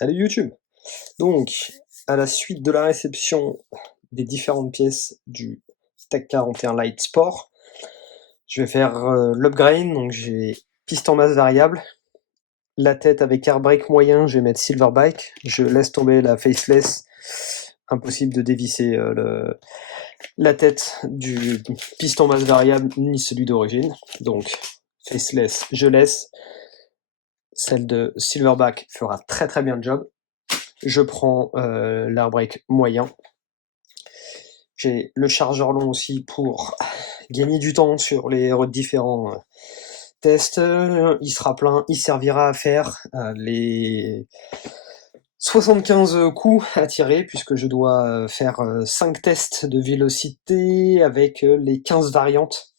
Salut YouTube! Donc, à la suite de la réception des différentes pièces du TEC 41 Lite Sport, je vais faire l'upgrade. Donc j'ai piste en masse variable, la tête avec air brake moyen, je vais mettre Silverback, je laisse tomber la faceless, impossible de dévisser la tête du piston masse variable ni celui d'origine, donc faceless je laisse, celle de Silverback fera très bien le job. Je prends l'air brake moyen. J'ai le chargeur long aussi pour gagner du temps sur les différents tests. Il sera plein, il servira à faire les 75 coups à tirer, puisque je dois faire 5 tests de vélocité avec les 15 variantes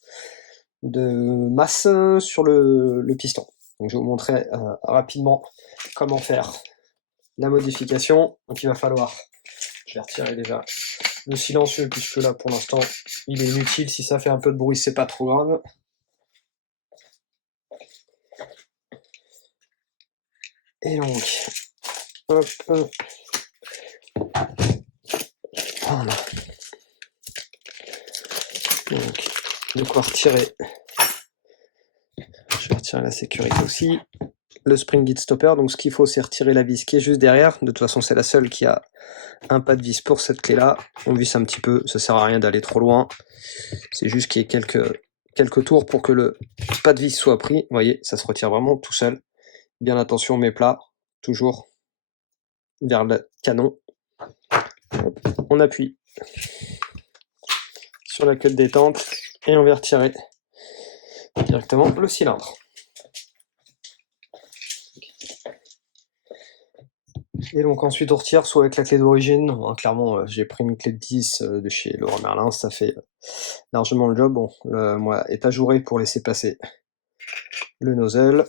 de masse sur le piston. Donc je vais vous montrer rapidement comment faire la modification. Donc il va falloir, je vais retirer déjà le silencieux, puisque là pour l'instant il est inutile. Si ça fait un peu de bruit, c'est pas trop grave. Et donc, hop, voilà. Donc, de quoi retirer. Je vais retirer la sécurité aussi. Le spring guide stopper, donc ce qu'il faut c'est retirer la vis qui est juste derrière. De toute façon c'est la seule qui a un pas de vis pour cette clé là. On visse un petit peu, ça sert à rien d'aller trop loin. C'est juste qu'il y ait quelques tours pour que le pas de vis soit pris. Vous voyez, ça se retire vraiment tout seul. Bien attention mes plats, toujours vers le canon. On appuie sur la queue de détente et on va retirer directement le cylindre. Et donc ensuite on retire soit avec la clé d'origine. Clairement j'ai pris une clé de 10 de chez Leroy Merlin, ça fait largement le job. Bon, moi est ajouré pour laisser passer le nozzle.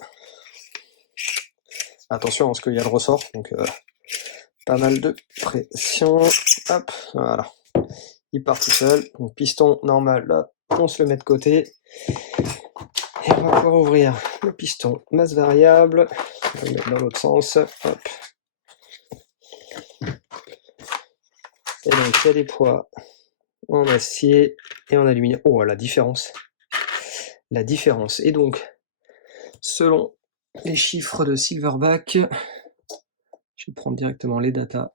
Attention parce qu'il y a le ressort, donc pas mal de pression. Hop, voilà. Il part tout seul. Donc piston normal, là, on se le met de côté. Et on va pouvoir ouvrir le piston masse variable. On va le mettre dans l'autre sens. Hop. Et donc il y a des poids en acier et en aluminium. Oh, la différence. La différence. Et donc, selon les chiffres de Silverback, je vais prendre directement les datas.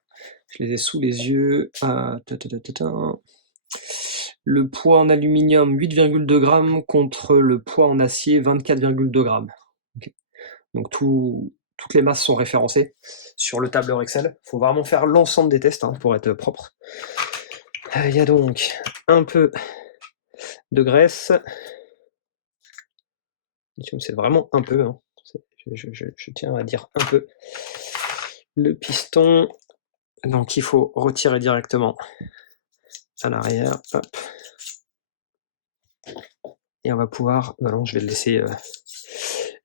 Je les ai sous les yeux. Le poids en aluminium 8,2 grammes contre le poids en acier 24,2 grammes. Okay. Donc toutes les masses sont référencées sur le tableur Excel. Il faut vraiment faire l'ensemble des tests pour être propre. Il y a donc un peu de graisse. C'est vraiment un peu. Je tiens à dire un peu. Le piston. Donc il faut retirer directement à l'arrière. Hop. Et on va pouvoir. Non, je vais le laisser.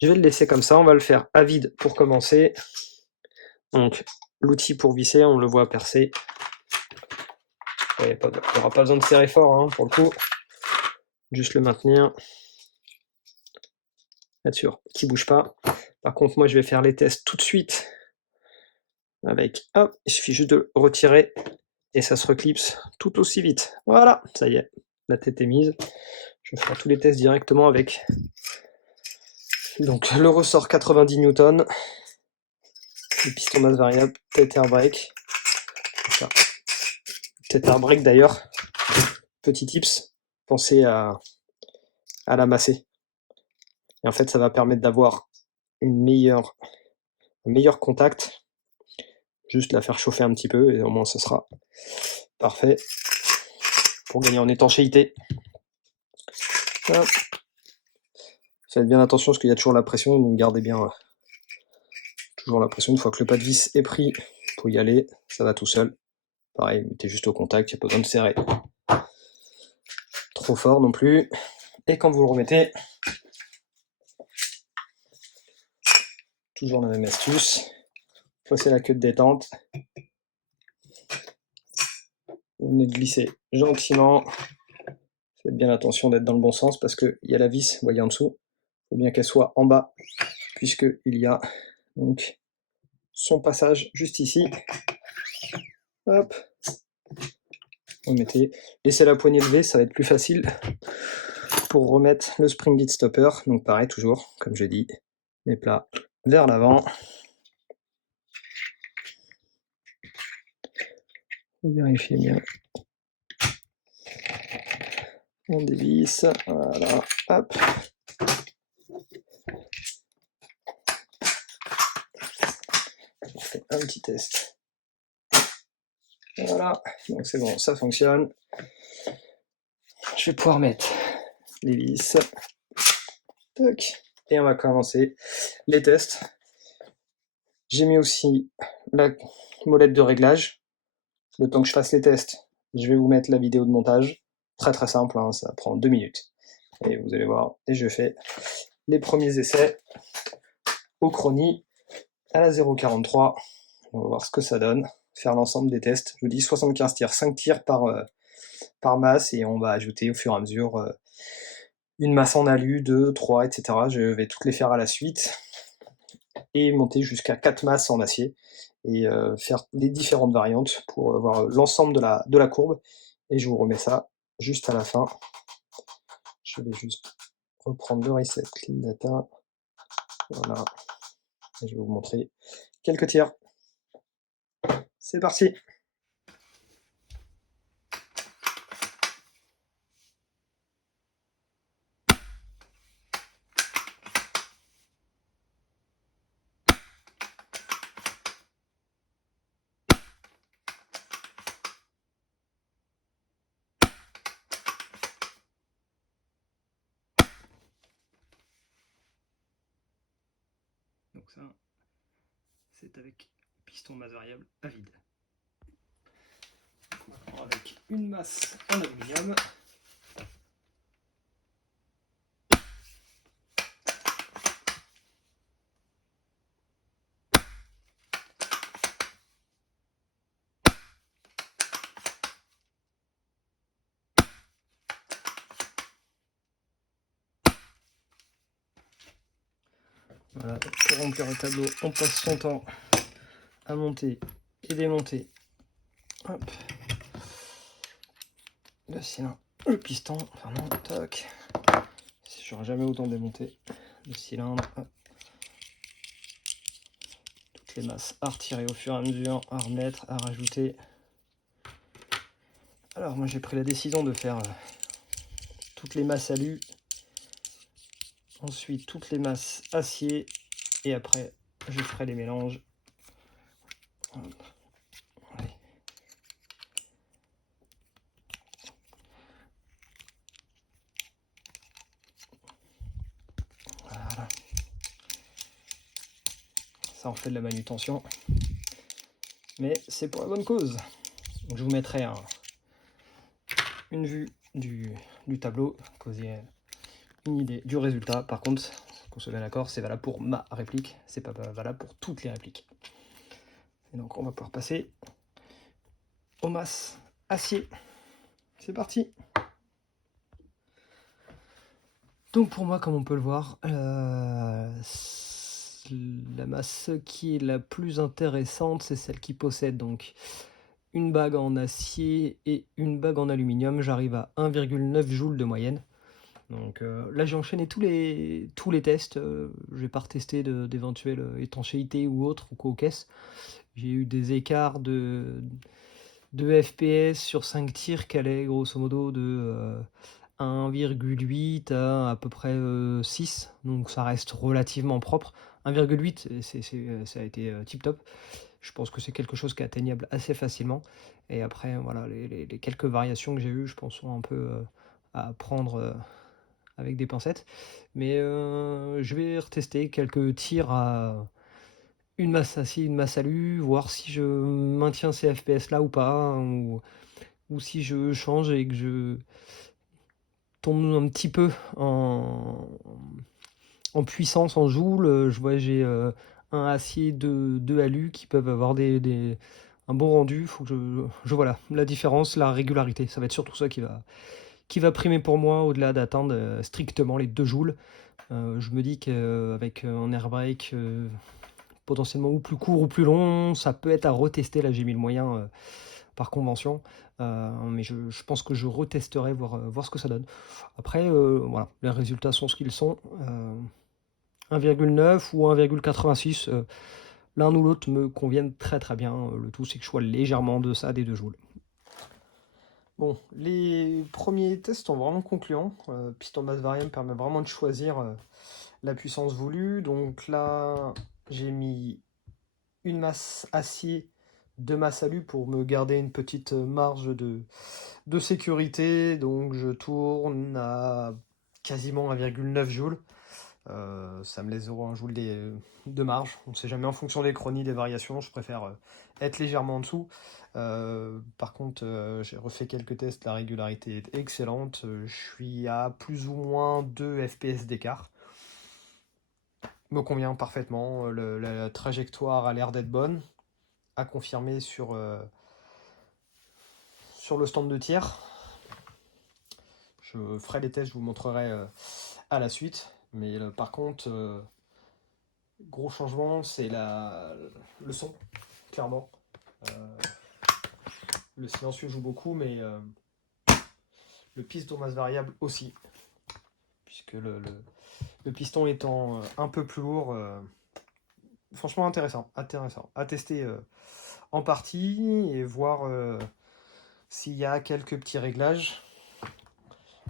Je vais le laisser comme ça. On va le faire à vide pour commencer. Donc l'outil pour visser, on le voit percer. Il n'y aura pas besoin de serrer fort pour le coup. Juste le maintenir. Être sûr qu'il ne bouge pas. Par contre, moi je vais faire les tests tout de suite. Avec. Hop, il suffit juste de retirer. Et ça se reclipse tout aussi vite. Voilà, ça y est. La tête est mise. Je ferai tous les tests directement avec. Donc le ressort 90 Newton. Le piston masse variable, tête air brake. Tête air brake d'ailleurs. Petit tips, pensez à l'amasser. Et en fait, ça va permettre d'avoir un meilleur contact. Juste la faire chauffer un petit peu et au moins ce sera parfait pour gagner en étanchéité. Hop. Faites bien attention parce qu'il y a toujours la pression, donc gardez bien toujours la pression. Une fois que le pas de vis est pris, pour y aller, ça va tout seul. Pareil, mettez juste au contact, il n'y a pas besoin de serrer trop fort non plus. Et quand vous le remettez, toujours la même astuce, passez la queue de détente, vous venez de glisser gentiment, faites bien attention d'être dans le bon sens parce qu'il y a la vis, vous voyez en dessous, il faut bien qu'elle soit en bas, puisqu'il y a donc son passage juste ici. Hop. Remettez. Laissez la poignée levée, ça va être plus facile pour remettre le spring beat stopper. Donc pareil, toujours, comme je dis, les plats vers l'avant. Vérifiez bien. On dévisse, voilà, hop. On fait un petit test. Voilà, donc c'est bon, ça fonctionne. Je vais pouvoir mettre les vis. Tac. Et on va commencer les tests. J'ai mis aussi la molette de réglage. Le temps que je fasse les tests, je vais vous mettre la vidéo de montage. Très très simple, hein, ça prend 2 minutes. Et vous allez voir, et je fais les premiers essais au chronie à la 0,43. On va voir ce que ça donne. Faire l'ensemble des tests. Je vous dis 75 tirs, 5 tirs par masse, et on va ajouter au fur et à mesure une masse en alu, 2, 3, etc. Je vais toutes les faire à la suite et monter jusqu'à 4 masses en acier et faire les différentes variantes pour voir l'ensemble de la courbe. Et je vous remets ça juste à la fin. Je vais juste reprendre le reset clean data. Voilà. Et je vais vous montrer quelques tirs. C'est parti! Donc ça, c'est avec piston masse variable à vide. On va prendre avec une masse en aluminium. Voilà, pour remplir le tableau, on passe son temps à monter et démonter. Hop. Le cylindre, le piston, pardon, toc. J'aurais jamais autant démonté le cylindre. Hop. Toutes les masses à retirer au fur et à mesure, à remettre, à rajouter. Alors moi j'ai pris la décision de faire toutes les masses alu, ensuite toutes les masses acier, et après je ferai les mélanges. Hop. Allez. Voilà. Ça en fait de la manutention, mais c'est pour la bonne cause. Donc je vous mettrai une vue du tableau, que vous ayez une idée du résultat. Par contre, qu'on soit bien d'accord, c'est valable pour ma réplique, c'est pas valable pour toutes les répliques. Et donc on va pouvoir passer aux masses acier. C'est parti! Donc pour moi, comme on peut le voir, la masse qui est la plus intéressante, c'est celle qui possède donc une bague en acier et une bague en aluminium. J'arrive à 1,9 joules de moyenne. Donc là j'ai enchaîné tous les tests. Je vais pas retester d'éventuelles étanchéités ou autres ou co-caisse. J'ai eu des écarts de FPS sur 5 tirs qui allaient grosso modo de 1,8 à peu près 6, donc ça reste relativement propre. 1,8, ça a été tip top. Je pense que c'est quelque chose qui est atteignable assez facilement. Et après, voilà, les quelques variations que j'ai eues, je pense, sont un peu à prendre avec des pincettes. Mais je vais retester quelques tirs à une masse acier, une masse alu, voir si je maintiens ces FPS là ou pas, ou si je change et que je tombe un petit peu en puissance, en joule. Je vois j'ai un acier, deux alu qui peuvent avoir un bon rendu. Faut que je voilà la différence, la régularité. Ça va être surtout ça qui va primer pour moi, au-delà d'atteindre strictement les 2 joules. Je me dis qu'avec un airbrake potentiellement ou plus court ou plus long, ça peut être à retester. Là j'ai mis le moyen par convention, mais je pense que je retesterai, voir ce que ça donne. Après, voilà, les résultats sont ce qu'ils sont. 1,9 ou 1,86, l'un ou l'autre me conviennent très très bien. Le tout c'est que je sois légèrement en deçà des 2 joules. Bon, les premiers tests sont vraiment concluants. Piston masse variable permet vraiment de choisir la puissance voulue. Donc là, j'ai mis une masse acier, 2 masses alu pour me garder une petite marge de sécurité. Donc je tourne à quasiment 1,9 joules. Ça me laisse 0,1 joule de marge. On ne sait jamais en fonction des chronies, des variations. Je préfère être légèrement en dessous. Par contre, j'ai refait quelques tests. La régularité est excellente. Je suis à plus ou moins 2 FPS d'écart. Me convient parfaitement. La trajectoire a l'air d'être bonne. À confirmer sur le stand de tir. Je ferai les tests, je vous montrerai à la suite. Mais par contre, gros changement, c'est le son, clairement. Le silencieux joue beaucoup, mais le piston masse variable aussi. Puisque le piston étant un peu plus lourd, franchement intéressant à tester en partie et voir s'il y a quelques petits réglages.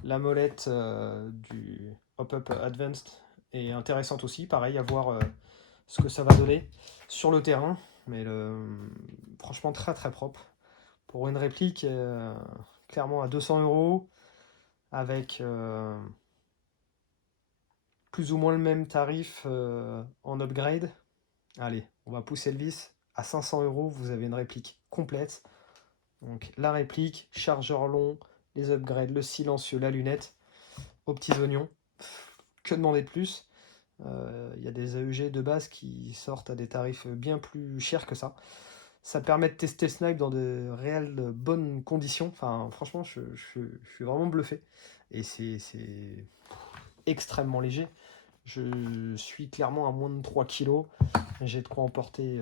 La molette du Hop-Up Advanced est intéressante aussi, pareil, à voir ce que ça va donner sur le terrain, mais franchement très très propre. Pour une réplique, clairement à 200 €, avec plus ou moins le même tarif en upgrade. Allez, on va pousser le vice. À 500 €, vous avez une réplique complète. Donc la réplique, chargeur long, les upgrades, le silencieux, la lunette, aux petits oignons. Que demander de plus? Il y a des AEG de base qui sortent à des tarifs bien plus chers que ça. Ça permet de tester le snipe dans de réelles bonnes conditions. Enfin, franchement, je suis vraiment bluffé. Et c'est extrêmement léger. Je suis clairement à moins de 3 kg. J'ai de quoi emporter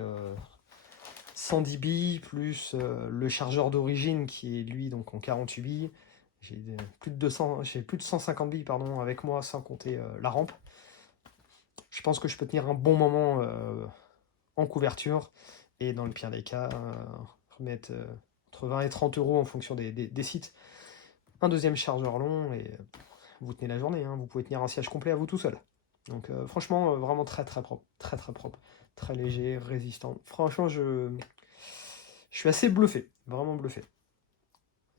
110 billes, plus le chargeur d'origine qui est lui donc en 48 billes. J'ai plus de 150 billes pardon, avec moi sans compter la rampe. Je pense que je peux tenir un bon moment en couverture et dans le pire des cas, remettre entre 20 et 30 € en fonction des sites. Un deuxième chargeur long et vous tenez la journée, hein. Vous pouvez tenir un siège complet à vous tout seul. Donc franchement, vraiment très très propre, très léger, résistant. Franchement, je suis assez bluffé, vraiment bluffé.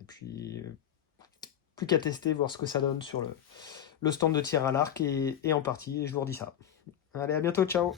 Et puis, plus qu'à tester, voir ce que ça donne sur le stand de tir à l'arc et en partie, et je vous redis ça. Allez, à bientôt, ciao!